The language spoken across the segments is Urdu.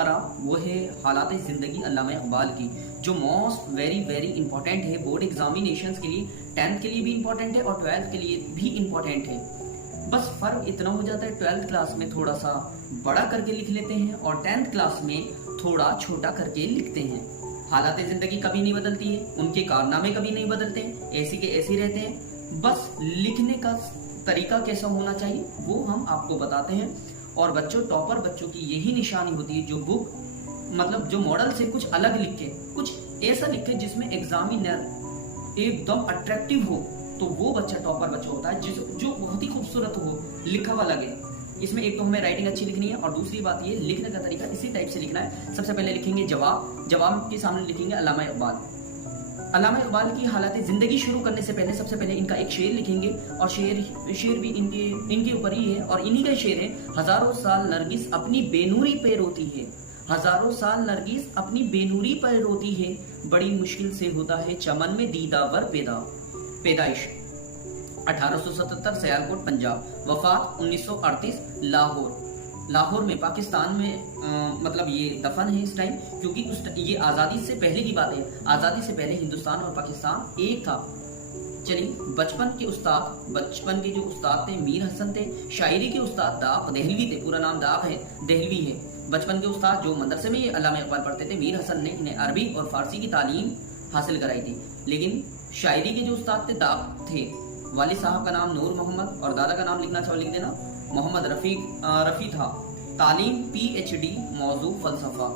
ہمارا وہ ہے حالات زندگی علامہ اقبال کی، جو موسٹ ویری امپورٹنٹ ہے بورڈ ایگزامینیشنز کے لیے، 10th کے لیے بھی امپورٹنٹ ہے اور 12th کے لیے بھی امپورٹنٹ ہے۔ بس فرق اتنا ہو جاتا ہے 12th کلاس میں تھوڑا سا بڑا کر کے لکھ لیتے ہیں اور 10th کلاس میں تھوڑا چھوٹا کر کے لکھتے ہیں۔ حالات زندگی کبھی نہیں بدلتی ہے، ان کے کارنامے کبھی نہیں بدلتے، ایسی کے ایسی رہتے ہیں۔ بس لکھنے کا طریقہ کیسا ہونا چاہیے وہ ہم آپ کو بتاتے ہیں۔ اور بچوں، ٹاپر بچوں کی یہی نشانی ہوتی ہے جو بک مطلب جو ماڈل سے کچھ الگ لکھے، کچھ ایسا لکھے جس میں ایگزامینر ایک دم اٹریکٹیو ہو، تو وہ بچہ ٹاپر بچہ ہوتا ہے، جو بہت ہی خوبصورت ہو، لکھا ہوا لگے۔ اس میں ایک تو ہمیں رائٹنگ اچھی لکھنی ہے اور دوسری بات یہ لکھنے کا طریقہ اسی ٹائپ سے لکھنا ہے۔ سب سے پہلے لکھیں گے جواب کے سامنے لکھیں گے علامہ اقبال۔ علامہ اقبال کی حالات زندگی شروع کرنے سے پہلے سب سے پہلے ان کا ایک شعر لکھیں گے، اور شعر بھی ان کے اوپر ہی ہے اور انہی کا شعر ہے۔ ہزاروں سال نرگس اپنی بے نوری پہ روتی ہے، ہزاروں سال نرگس اپنی بے نوری پہ روتی ہے، بڑی مشکل سے ہوتا ہے چمن میں دیدہ ور پیدائش۔ 1877 سیالکوٹ پنجاب، وفات 1938 لاہور میں پاکستان میں مطلب یہ دفن ہے اس ٹائم، کیونکہ یہ آزادی سے پہلے کی بات ہے۔ آزادی سے پہلے ہندوستان اور پاکستان ایک تھا۔ چلیے، بچپن کے جو استاد تھے میر حسن تھے، شاعری کے استاد داغ دہلوی تھے، پورا نام داغ ہے، دہلوی ہے۔ بچپن کے استاد جو مدرسے میں یہ علامہ اقبال پڑھتے تھے، میر حسن نے انہیں عربی اور فارسی کی تعلیم حاصل کرائی تھی۔ لیکن شاعری کے جو استاد تھے داغ تھے۔ والد صاحب کا نام نور محمد اور دادا کا نام لکھنا چاہو لکھ دینا، محمد رفیع تھا۔ تعلیم PhD، موضوع فلسفہ۔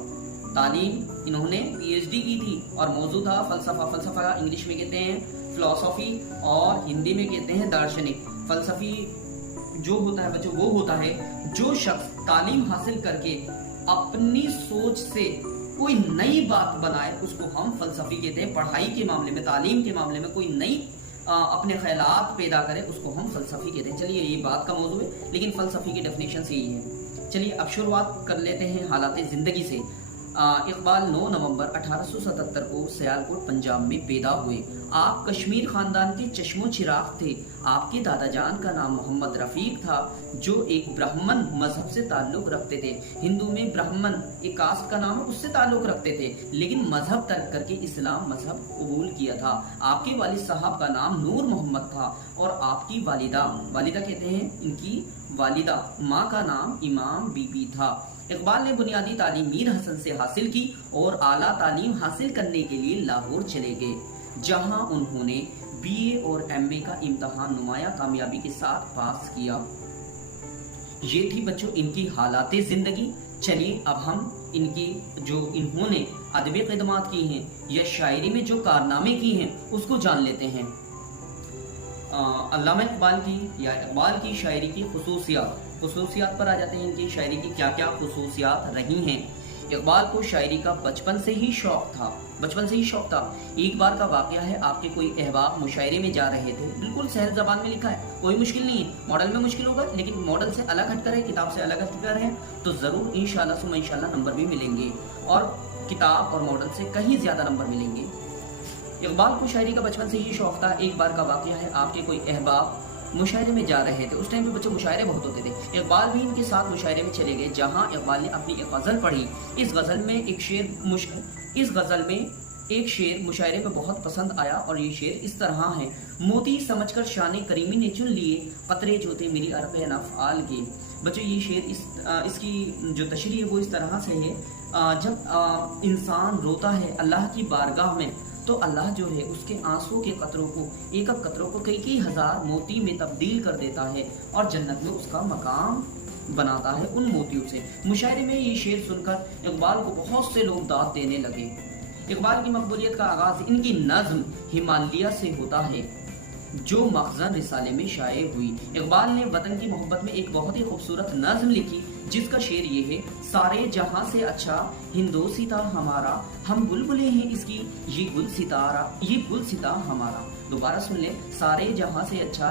تعلیم انہوں نے PhD کی تھی اور موضوع تھا فلسفہ۔ فلسفہ انگلش میں کہتے ہیں فلسفی اور ہندی میں کہتے ہیں دارشنک۔ فلسفی جو ہوتا ہے بچوں وہ ہوتا ہے جو شخص تعلیم حاصل کر کے اپنی سوچ سے کوئی نئی بات بنائے، اس کو ہم فلسفی کہتے ہیں۔ پڑھائی کے معاملے میں، تعلیم کے معاملے میں کوئی نئی اپنے خیالات پیدا کرے، اس کو ہم فلسفی کہتے ہیں۔ چلیے، یہ بات کا موضوع ہے لیکن فلسفی کی ڈیفینیشن یہی ہے۔ چلیے اب شروعات کر لیتے ہیں حالات زندگی سے۔ اقبال 9 نومبر 1877 کو سیالکوٹ پنجاب میں پیدا ہوئے۔ آپ کشمیر خاندان کے چشم و چراغ تھے۔ آپ کے دادا جان کا نام محمد رفیق تھا، جو ایک برہمن مذہب سے تعلق رکھتے تھے۔ ہندو میں برہمن ایک کاسٹ کا نام ہے، اس سے تعلق رکھتے تھے، لیکن مذہب ترک کر کے اسلام مذہب قبول کیا تھا۔ آپ کے والد صاحب کا نام نور محمد تھا اور آپ کی والدہ کہتے ہیں ان کی والدہ ماں کا نام امام بی بی تھا۔ اقبال نے بنیادی تعلیم میر حسن سے حاصل کی اور اعلیٰ تعلیم حاصل کرنے کے لیے لاہور چلے گئے، جہاں انہوں نے BA اور MA کا امتحان نمایاں کامیابی کے ساتھ پاس کیا۔ یہ تھی بچوں ان کی حالات زندگی۔ چلیے اب ہم انہوں نے ادبی خدمات کی ہیں یا شاعری میں جو کارنامے کی ہیں اس کو جان لیتے ہیں۔ علامہ اقبال کی شاعری کی خصوصیات پر آ جاتے ہیں۔ ان کی شاعری کی کیا کیا خصوصیات رہی ہیں۔ اقبال کو شاعری کا بچپن سے ہی شوق تھا۔ ایک بار کا واقعہ ہے، آپ کے کوئی احباب مشاعرے میں جا رہے تھے، بالکل سہل زبان میں لکھا ہے، کوئی مشکل نہیں ہے۔ ماڈل میں مشکل ہوگا لیکن ماڈل سے الگ ہٹ کر ہے، کتاب سے الگ ہٹ کر ہے، تو ضرور انشاءاللہ نمبر بھی ملیں گے اور کتاب اور ماڈل سے کہیں زیادہ نمبر ملیں گے۔ اقبال کو شاعری کا بچپن سے ہی شوق تھا۔ ایک بار کا واقعہ ہے، آپ کے کوئی احباب مشاعرے میں جا رہے تھے۔ اس ٹائم پہ بچے مشاعرے بہت ہوتے تھے، اقبال بھی ان کے ساتھ مشاعرے میں چلے گئے، جہاں اقبال نے اپنی ایک غزل پڑھی۔ اس غزل میں ایک شعر مشاعرے میں بہت پسند آیا اور یہ شعر اس طرح ہے: موتی سمجھ کر شان کریمی نے چن لیے، قطرے جو تھے میری عرق نفعال کے۔ بچوں یہ شعر اس کی جو تشریح ہے وہ اس طرح سے ہے، جب انسان روتا ہے اللہ کی بارگاہ میں تو اللہ جو ہے اس کے آنسو کے قطروں کو، ایک قطروں کو کئی ہزار موتی میں تبدیل کر دیتا ہے اور جنت میں اس کا مقام بناتا ہے ان موتیوں سے۔ مشاعرے میں یہ شعر سن کر اقبال کو بہت سے لوگ داد دینے لگے۔ اقبال کی مقبولیت کا آغاز ان کی نظم ہمالیہ سے ہوتا ہے، جو مخزن رسالے میں شائع ہوئی۔ اقبال نے وطن کی محبت میں ایک بہت ہی خوبصورت نظم لکھی، جس کا شعر یہ ہے: سارے جہاں سے اچھا ہندوستاں ہمارا، ہم بلبلیں ہیں اس کی یہ گل ستہ ہمارا۔ دوبارہ سن لیں: سارے جہاں سے اچھا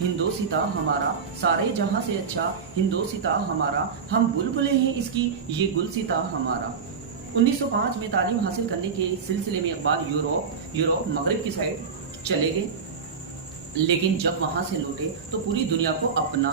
ہندوستاں ہمارا، سارے جہاں سے اچھا ہندوستاں ہمارا، ہم بلبلیں ہیں اس کی یہ گل ستہ ہمارا۔ 1905 میں تعلیم حاصل کرنے کے سلسلے میں اقبال یورپ مغرب کی سائڈ چلے گئے، لیکن جب وہاں سے لوٹے تو پوری دنیا کو اپنا